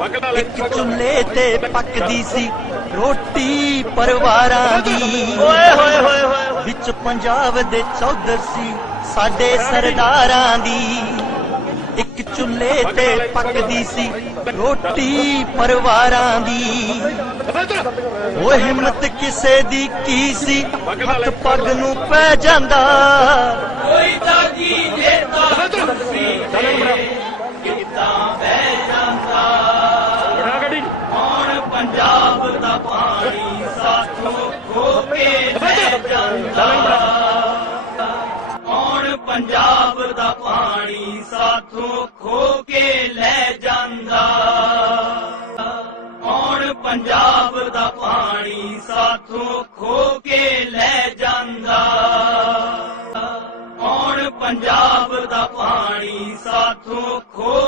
ਇੱਕ ਚੁੱਲ੍ਹੇ ਤੇ ਪੱਕਦੀ ਸੀ ਰੋਟੀ ਪਰਿਵਾਰਾਂ ਦੀ। ਓਏ ਹੋਏ ਹੋਏ ਹੋਏ ਵਿੱਚ ਪੰਜਾਬ ਦੇ ਚੌਧਰ ਸੀ ਸਾਡੇ ਸਰਦਾਰਾਂ ਦੀ। ਇੱਕ ਚੁੱਲ੍ਹੇ ਤੇ ਪੱਕਦੀ ਸੀ ਰੋਟੀ ਪਰਿਵਾਰਾਂ ਦੀ। ਉਹ ਹਿੰਮਤ ਕਿਸੇ ਦੀ ਕੀ ਸੀ? ਹੱਥ ਪੱਗ ਨੂੰ ਪੈ ਜਾਂਦਾ। ਕੋਈ ਦਾਗੀ ਦੇਤਾ। ਕੁਰਸੀ ਪਾਣੀ ਸਾਥੋਂ ਖੋ ਲੈ ਜਾਂਦਾ ਕੌਣ ਪੰਜਾਬ ਦਾ ਪਾਣੀ ਸਾਥੋਂ ਖੋ ਕੇ ਲੈ ਜਾਂਦਾ। ਕੌਣ ਪੰਜਾਬ ਦਾ ਪਾਣੀ ਸਾਥੋਂ ਖੋ ਕੇ ਲੈ ਜਾਂਦਾ ਕੌਣ ਪੰਜਾਬ ਦਾ ਪਾਣੀ ਸਾਥੋਂ ਖੋ